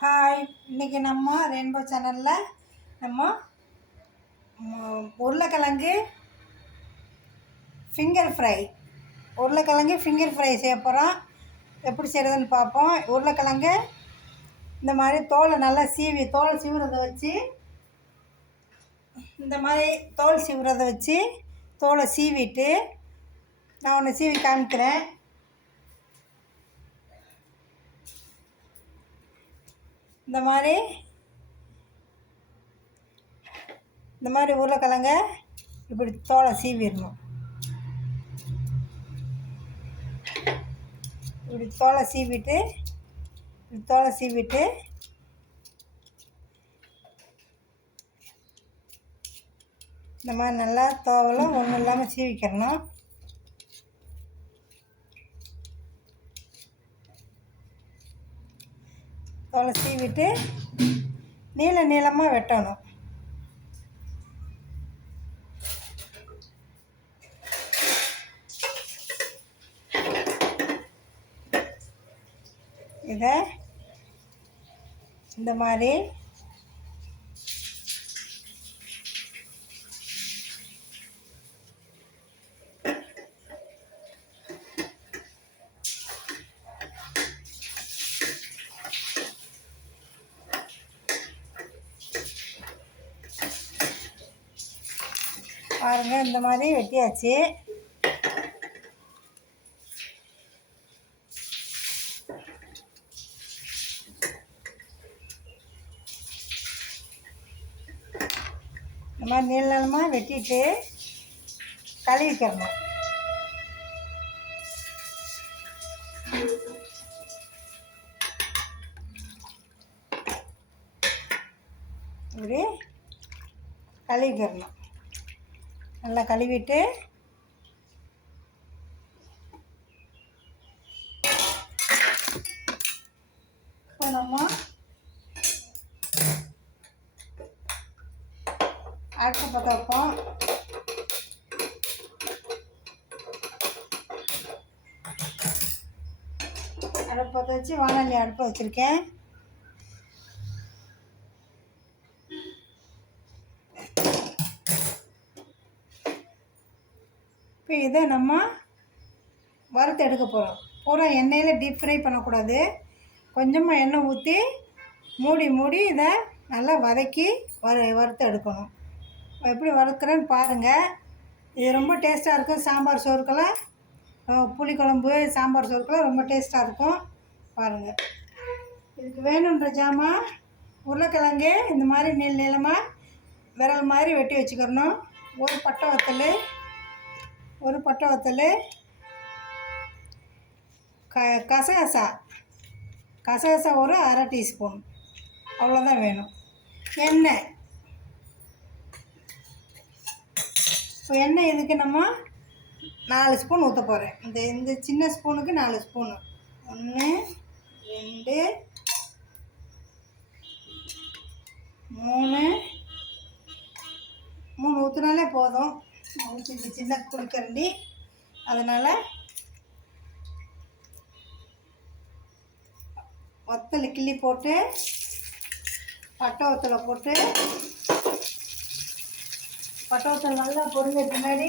Hi இன்றைக்கி நம்ம rainbow சேனலில் நம்ம உருளைக்கிழங்கு ஃபிங்கர் ஃப்ரை உருளைக்கிழங்கு ஃபிங்கர் ஃப்ரை செய்ய போகிறோம் எப்படி செய்கிறதுன்னு பார்ப்போம். உருளைக்கிழங்கு இந்த மாதிரி தோலை நல்லா சீவி தோல் சீவுறதை வச்சு இந்த மாதிரி தோல் சீவுறதை வச்சு தோலை சீவிட்டு நான் ஒன்று சீவி காமிக்கிறேன். இந்த மாதிரி. இந்த மாதிரி உருளைக்கிழங்க இப்படி தோலை சீவிடணும். இப்படி தோலை சீவிட்டு இப்படி தோலை சீவிட்டு இந்த மாதிரி நல்லா தோவலும் ஒன்றும் இல்லாமல் சீவிக்கிறணும். துளசி விட்டு நீள நீளமாக வெட்டணும். இதை இந்த மாதிரி பாருங்கள் இந்த மாதிரி வெட்டியாச்சு. இந்த மாதிரி நீள நீளமாக வெட்டிட்டு கழுவிக்கிறணும் இப்படி கழுவிக்கிறணும் நல்லா கழுவிட்டு இப்போ நம்ம அடுப்பு பற்ற வைப்போம். அடுப்பு பற்ற வச்சு வானொலி அடுப்பு வச்சுருக்கேன். இப்போ இதை நம்ம வறுத்து எடுக்க போகிறோம். பூரா எண்ணெயில் டீப் ஃப்ரை பண்ணக்கூடாது. கொஞ்சமாக எண்ணெய் ஊற்றி மூடி மூடி இதை நல்லா வதக்கி வறு வறுத்து எடுக்கணும். எப்படி வறுக்கிறேன்னு பாருங்கள் இது ரொம்ப டேஸ்ட்டாக இருக்கும். சாம்பார் சோறுக்கெல்லாம் புளிக்குழம்பு சாம்பார் சோறுக்கெல்லாம் ரொம்ப டேஸ்ட்டாக இருக்கும். பாருங்கள் இதுக்கு வேணுன்ற ஜாமான் உருளைக்கிழங்கு இந்த மாதிரி நீள் நீளமாக விரல் மாதிரி வெட்டி வச்சுக்கிறணும் ஒரு பட்டை வத்தல் ஒரு பட்டை வத்தல் க கசகசா. கசகசா ஒரு அரை டீஸ்பூன். அவ்வளோதான் வேணும். எண்ணெய். இப்போ எண்ணெய் இதுக்கு நம்ம? நாலு ஸ்பூன் ஊற்ற போகிறேன் இந்த இந்த சின்ன ஸ்பூனுக்கு நாலு ஸ்பூனு. ஒன்று ரெண்டு மூணு. மூணு ஊற்றுனாலே போதும். ஊற்றி இந்த சின்ன குளிக்கரண்டி. அதனால் வத்தல் கிள்ளி போட்டு பட்டை வத்தலை போட்டு பட்டை வத்தல் நல்லா பொரிஞ்ச பின்னாடி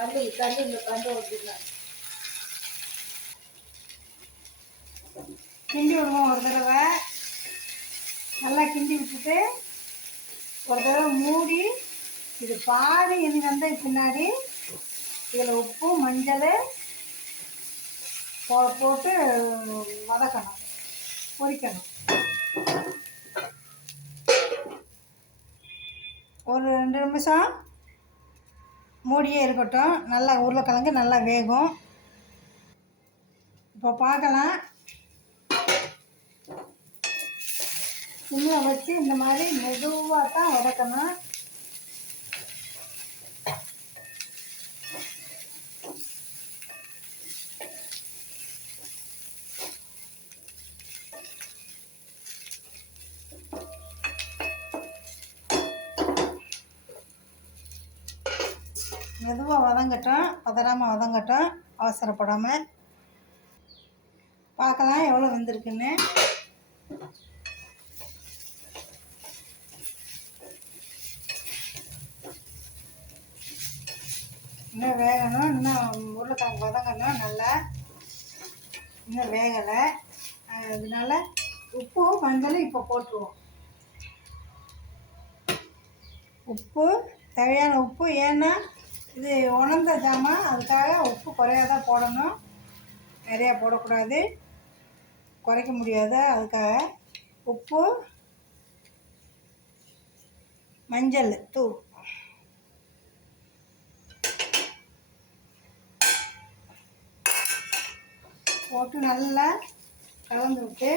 கண்டு கண்டு இந்த கண்டு அப்படின்னா. கிண்டி விடுவோம் ஒரு தடவை. நல்லா கிண்டி விட்டுட்டு ஒரு தடவை மூடி இது பாதி இது வந்த பின்னாடி இதில் உப்பு மஞ்சள் போட்டு வதக்கணும் பொரிக்கணும். ஒரு ரெண்டு நிமிஷம். மூடியே இருக்கட்டும். நல்லா உருளைக்கிழங்கு நல்லா வேகும். இப்போ பார்க்கலாம். சிம்மில் வச்சு இந்த மாதிரி மெதுவாக தான் வதக்கணும். மெதுவாக வதங்கட்டும் பதறாமல் வதங்கட்டும் அவசரப்படாமல் பார்க்கலாம் எவ்வளோ வெந்திருக்குன்னு. இன்னும் வேகணும். இன்னும் உருளைக்கிழங்கு வதங்கணும். நல்லா. இன்னும் வேகலை. அதனால உப்பு மஞ்சளும் இப்போ போட்டுருவோம். உப்பு தேவையான உப்பு. ஏன்னா இது உணர்ந்த ஜாமான் அதுக்காக உப்பு குறையா தான் போடணும். நிறையா போடக்கூடாது. குறைக்க முடியாது அதுக்காக உப்பு மஞ்சள் தூள் போட்டு நல்லா கலந்து விட்டு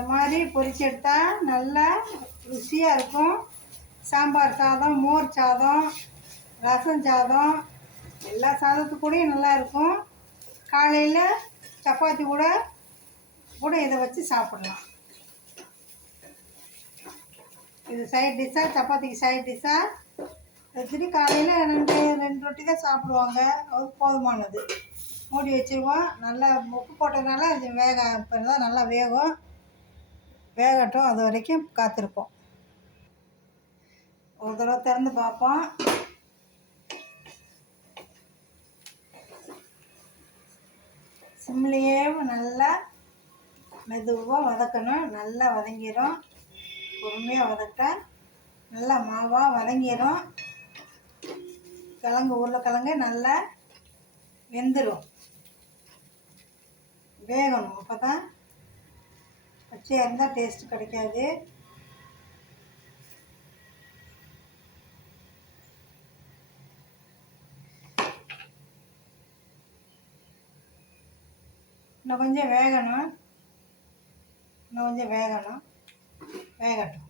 இந்த மாதிரி பொரிச்சு எடுத்தால் நல்லா ருசியாக இருக்கும். சாம்பார் சாதம் மோர் சாதம் ரசம் சாதம் எல்லா சாதத்துக்கூடையும் நல்லா இருக்கும். காலையில் சப்பாத்தி கூட கூட இதை வச்சு சாப்பிடலாம். இது சைட் டிஷ்ஷாக சப்பாத்திக்கு சைட் டிஷ்ஷாக வச்சுட்டு காலையில் ரெண்டு ரெண்டு ரொட்டி தான் சாப்பிடுவாங்க. அது போதுமானது. மூடி வச்சுருவோம். நல்லா உப்பு போட்டதுனால அது வேக இப்போ தான் நல்லா வேகும். வேகட்டும். அது வரைக்கும் காத்திருப்போம். ஒரு தடவை திறந்து பார்ப்போம். சிம்லேயே நல்லா மெதுவாக வதக்கணும். நல்லா வதங்கிடும் பொறுமையாக வதக்க நல்லா மாவாக வதங்கிடும் கிழங்கு உருளைக்கிழங்கு நல்லா வெந்துடும் வேகணும். அப்போ தான் பச்சையாக இருந்தால் டேஸ்ட் கிடைக்காது. இன்னும் கொஞ்சம் வேகணும். இன்னும் கொஞ்சம் வேகணும். வேகட்டும்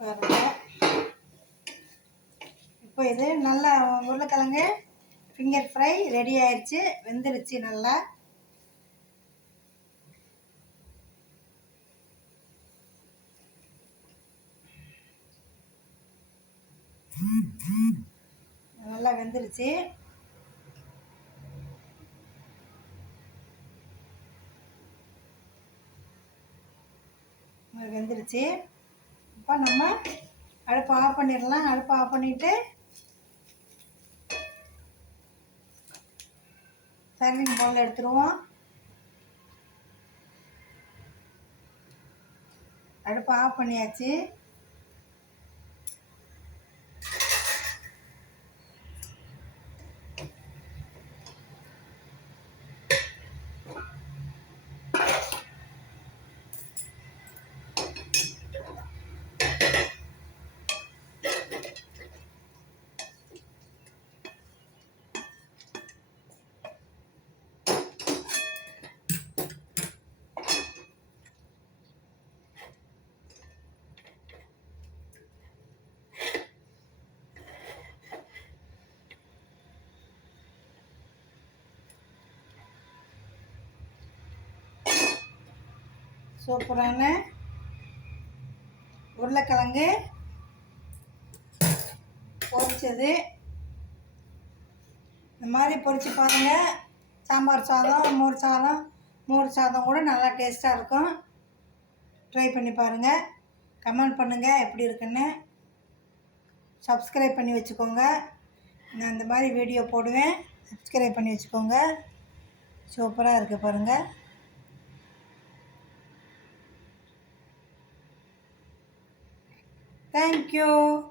பாருங்க இப்போ இது நல்லா உருளைக்கிழங்கு ஃபிங்கர் ஃப்ரை ரெடி ஆயிடுச்சு வெந்துருச்சு நல்லா. நல்லா வெந்துருச்சு. வெந்துருச்சு. இப்போ நம்ம அடுப்பு ஆஃப் பண்ணிடலாம். அடுப்பை ஆஃப் பண்ணிவிட்டு சர்விங் பவுலில் எடுத்துருவோம். அடுப்பு ஆஃப் பண்ணியாச்சு. சூப்பரான உருளைக்கிழங்கு பொரிச்சது. இந்த மாதிரி பொரித்து பாருங்கள் சாம்பார் சாதம் மோர் சாதம் மோர் சாதம் கூட நல்லா டேஸ்ட்டாக இருக்கும். ட்ரை பண்ணி பாருங்கள் கமெண்ட் பண்ணுங்கள் எப்படி இருக்குன்னு. சப்ஸ்கிரைப் பண்ணி வச்சுக்கோங்க. நான் இந்த மாதிரி வீடியோ போடுவேன். சப்ஸ்கிரைப் பண்ணி வச்சுக்கோங்க. சூப்பராக இருக்குது பாருங்கள் Thank you.